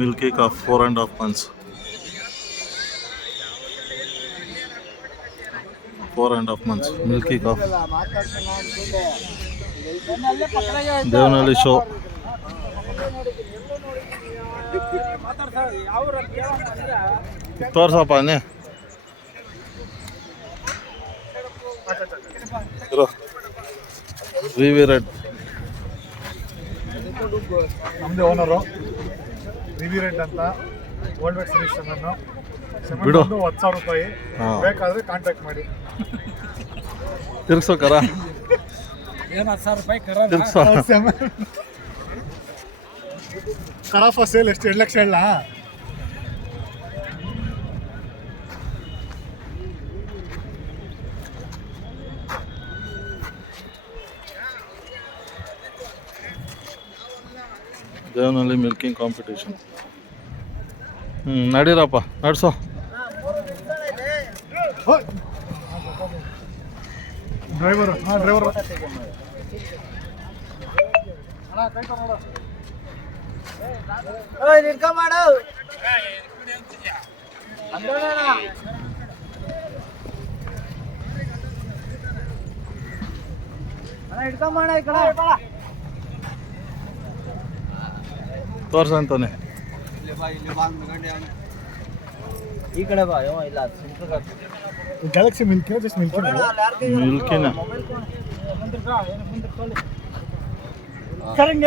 Milky calf 4.5 months. 4.5 months milky calf. Devanahalli show. ತೋರ್ಸಪ್ಪ ನೀ V V red. ನಮ್ಮದೇ owner V V red ಅಂತ. World wide solution ಅನ್ನು ಬಿಡು. 10,000 ರೂಪಾಯಿ ಬೇಕಾದರೆ ಕಾಂಟ್ಯಾಕ್ಟ್ ಮಾಡಿ. ತಿರ್ಗ್ಸೋ ಕರ ತಿರ್ಗ್ಸೋ. ಕರಾಫ ಸೇಲ್ ಎಷ್ಟು 2 ಲಕ್ಷ ಹೇಳ. Devanahalli milking competition. ನಡೀರಪ್ಪ ನಡ್ಸೋ. ಡ್ರೈವರ್ ಡ್ರೈವರ್ ತೋರ್ಸಂತಾನೆ ಈ ಕಡೆ ಬಾ. ಇಲ್ಲ ಗ್ಯಾಲಕ್ಸಿ ಮಿಲ್ಕಿ ಜಸ್ಟ್ ಮಿಲ್ಕಿ ಮಿಲ್ಕಿನ ಕರೆಂಟ್